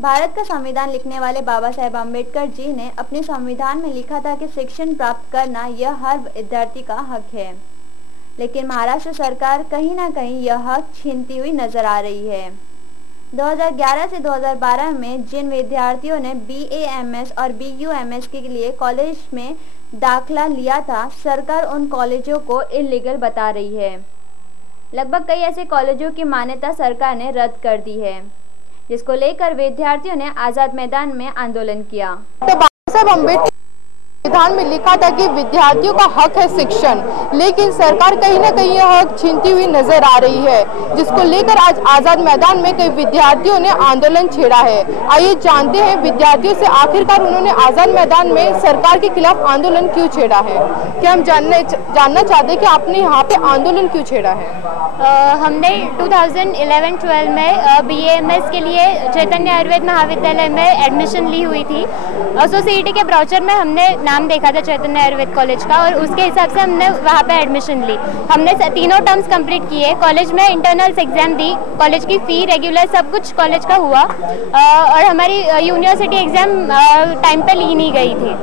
भारत का संविधान लिखने वाले बाबा साहेब अम्बेडकर जी ने अपने संविधान में लिखा था कि शिक्षण प्राप्त करना यह हर विद्यार्थी का हक है, लेकिन महाराष्ट्र सरकार कहीं ना कहीं यह हक छीनती हुई नजर आ रही है। 2011 से 2012 में जिन विद्यार्थियों ने BA-MS और BUMS के लिए कॉलेज में दाखिला लिया था, सरकार उन कॉलेजों को इल्लीगल बता रही है। लगभग कई ऐसे कॉलेजों की मान्यता सरकार ने रद्द कर दी है, जिसको लेकर विद्यार्थियों ने आजाद मैदान में आंदोलन किया। तो बाबा साहेब अम्बेडकर संविधान में लिखा था कि विद्यार्थियों का हक है शिक्षण, लेकिन सरकार कहीं ना कहीं यह हक छीनती हुई नजर आ रही है, जिसको लेकर आज आजाद मैदान में कई विद्यार्थियों ने आंदोलन छेड़ा है। आइए जानते हैं विद्यार्थियों से आखिरकार उन्होंने आजाद मैदान में सरकार के खिलाफ आंदोलन क्यों छेड़ा है। क्या हम जानना चाहते हैं कि आपने यहाँ पे आंदोलन क्यों छेड़ा है। हमने 2011-12 में BA-MS के लिए चैतन्य आयुर्वेद महाविद्यालय में एडमिशन ली हुई थी। सोसाइटी के ब्राउचर में हमने नाम देखा था चैतन्य आयुर्वेद कॉलेज का, और उसके हिसाब से हमने वहाँ पे एडमिशन ली। हमने तीनों टर्म्स कंप्लीट किए, कॉलेज में इंटरनल्स एग्जाम दी, कॉलेज की फ़ी रेगुलर सब कुछ कॉलेज का हुआ, और हमारी यूनिवर्सिटी एग्ज़ाम टाइम पे ली नहीं गई थी।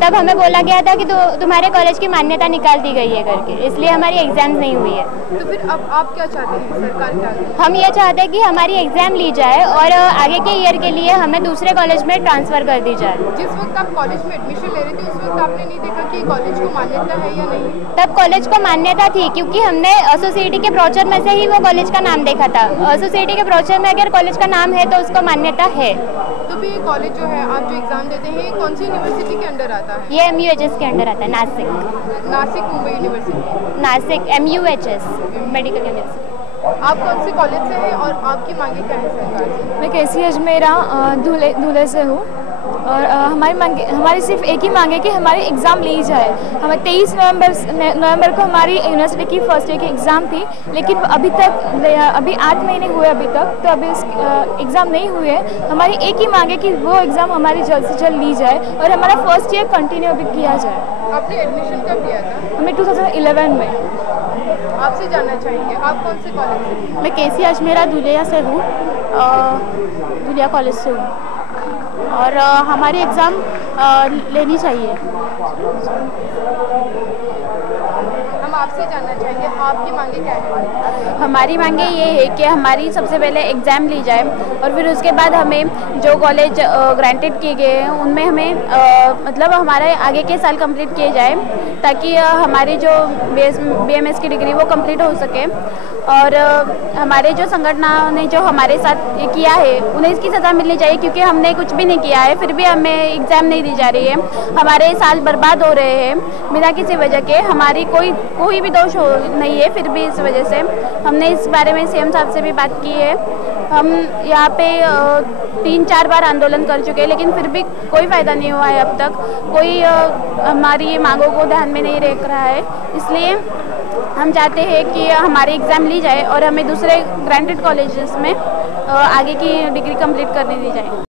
तब हमें बोला गया था कि तुम्हारे कॉलेज की मान्यता निकाल दी गई है करके, इसलिए हमारी एग्जाम्स नहीं हुई है। तो फिर अब आप क्या चाहते हैं सरकार क्या? हम ये चाहते हैं कि हमारी एग्जाम ली जाए और आगे के ईयर के लिए हमें दूसरे कॉलेज में ट्रांसफ़र कर दी जाए। जिस वक्त आप कॉलेज में एडमिशन ले रहे थे उस वक्त आपने नहीं देखा कि कॉलेज को मान्यता है या नहीं? तब कॉलेज को मान्यता थी, क्योंकि हमने सोसाइटी के ब्राउचर में से ही वो कॉलेज का नाम देखा था। सोसाइटी के ब्राउचर में अगर कॉलेज का नाम है तो उसको मान्यता है। तो फिर ये कॉलेज जो है आप जो एग्जाम देते हैं कौन सी यूनिवर्सिटी के अंडर आता है? ये MUHS के अंडर आता है, Nashik Mumbai university. Nashik MUHS medical university. आप कौन से कॉलेज से हैं और आपकी मांगे क्या है सरकार से? मैं KC अजमेरा धुले से हूँ, और हमारी सिर्फ एक ही मांग है कि हमारी एग्ज़ाम ली जाए। हमें 23 नवंबर को हमारी यूनिवर्सिटी की फर्स्ट ईयर की एग्ज़ाम थी, लेकिन अभी 8 महीने हुए अभी तक, तो अभी एग्ज़ाम नहीं हुए हैं। हमारी एक ही मांग है कि वो एग्ज़ाम हमारी जल्द से जल्द ली जाए और हमारा फर्स्ट ईयर कंटिन्यू भी किया जाए। आपने एडमिशन कब लिया था? हमें 2011 में। आपसे जानना चाहेंगे आप कौन से कॉलेज से? मैं KC अजमेरा धुलिया से हूँ, धुलिया कॉलेज से हूँ, और हमारी एग्ज़ाम लेनी चाहिए। हम आपसे जानना चाहेंगे आपकी मांगे क्या है? हमारी मांगे ये है कि हमारी सबसे पहले एग्ज़ाम ली जाए, और फिर उसके बाद हमें जो कॉलेज ग्रांटेड किए गए हैं उनमें हमें मतलब हमारे आगे के साल कंप्लीट किए जाए, ताकि हमारी जो BMS की डिग्री वो कंप्लीट हो सके। और हमारे जो संगठनों ने जो हमारे साथ ये किया है उन्हें इसकी सज़ा मिलनी चाहिए, क्योंकि हमने कुछ भी नहीं किया है, फिर भी हमें एग्ज़ाम नहीं दी जा रही है। हमारे साल बर्बाद हो रहे हैं बिना किसी वजह के, हमारी कोई भी दोष नहीं है, फिर भी इस वजह से हमने इस बारे में CM साहब से भी बात की है। हम यहाँ पे 3-4 बार आंदोलन कर चुके हैं, लेकिन फिर भी कोई फ़ायदा नहीं हुआ है अब तक। कोई हमारी मांगों को ध्यान में नहीं रख रहा है, इसलिए हम चाहते हैं कि हमारी एग्ज़ाम ली जाए और हमें दूसरे ग्रांटेड कॉलेजेस में आगे की डिग्री कंप्लीट करने दी जाए।